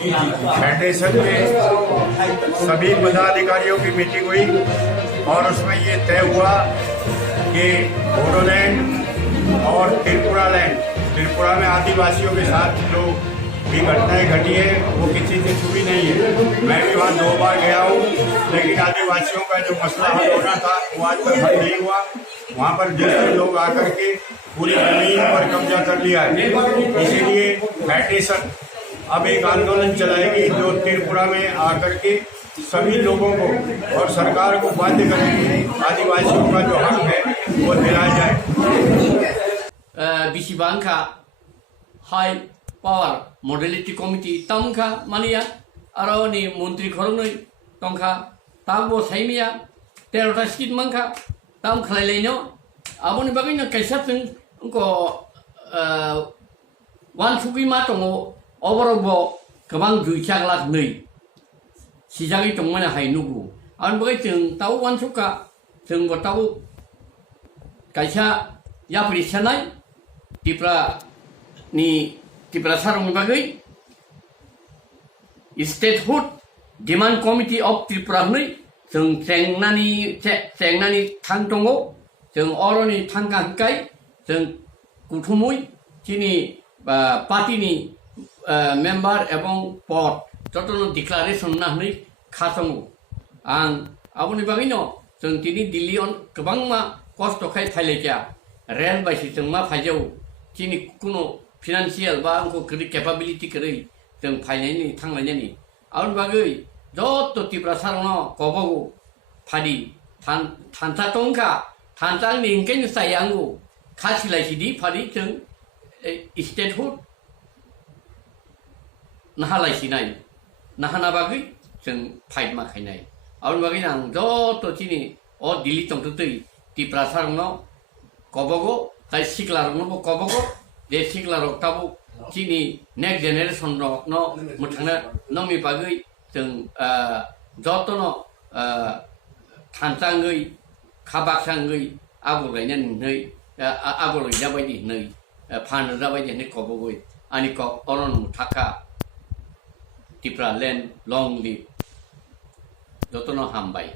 Federation के सभी पदाधिकारियों की मीटिंग हुई और उसमें ये तय हुआ कि बोडोलैंड और त्रिपुरा में आदिवासियों के साथ जो भी घटनाएं घटी है वो किसी से छुपी नहीं है। मैं भी वहाँ 2 बार गया हूँ, लेकिन आदिवासियों का जो मसला हल होना था वो आज तक हल नहीं हुआ। वहाँ पर दूसरे लोग आकर के पूरी जमीन पर कब्जा कर लिया है। इसीलिए फेडरेशन अब एक आंदोलन चलाएगी जो त्रिपुरा में आकर के सभी लोगों को और सरकार को बाध्य करेगी आदिवासियों का जो हक है वो दिलाया जाए। बिसिबांखा हाई पावर मॉडलिटी कमिटी तमखा मानिया आरो नि मंत्री खरंगै तंखा ताबो साइमिया 13टा स्किट मंखा ताम खलायलायनो आबोनि बागैनो कैसा जों उनको वान सुगि मा दङ अबरबो गोबां 2,00,000 सिजागै दंमोन हायनुगु आरो बागै जों ताव वान सुका जों गताव कैसा याफरि सानाय त्रिपुरा सारंनि बागै statehood demand committee of Tripura होनै जों चेंनानि थां दङ जों अरनि थांगा हकाय जों कुथुमै जिनि पार्टीनि मेम्बार एवं पद जतन डिक्लारेशन ना होनै खासंगौ आं आबोनि बागैनो जों दिनै दिल्ली गोबां मा कस्तखाय फायलायजा रेल बायसि जों मा फायजौ दिनै कुनु फिनान्सियेल बा उनको कैपेबिलिटी करै जों फायनायनि थांनायनि आरो बागै जत त्रिपुरा सारनो गबागौ फादि थान्था टंका थान्था निंकेन सायांगौ खासिलायसिदि फादि जों स्टेटहुड नाहालायसिनाय नाहाना बागै जों फाइट माखायनाय आरो बागै आं जत दिनै अ दिल्ली तंतै त्रिपुरा सारनो गबागौ जाय सिक्लारनो गबागौ जे सिक्लारक ताबो दिनै नेक्स्ट जेनेरेशन no मुथांना नंनि बागै जों जतनो थानसाङै खाबाखसाङै आगरलायनानै आगरलायजाबायदि नै फानो जाबायदि नै गबागौ आनि क अरन मुथाखा त्रिपुरा लेन्ड लं लिभ जतनो हामबाय।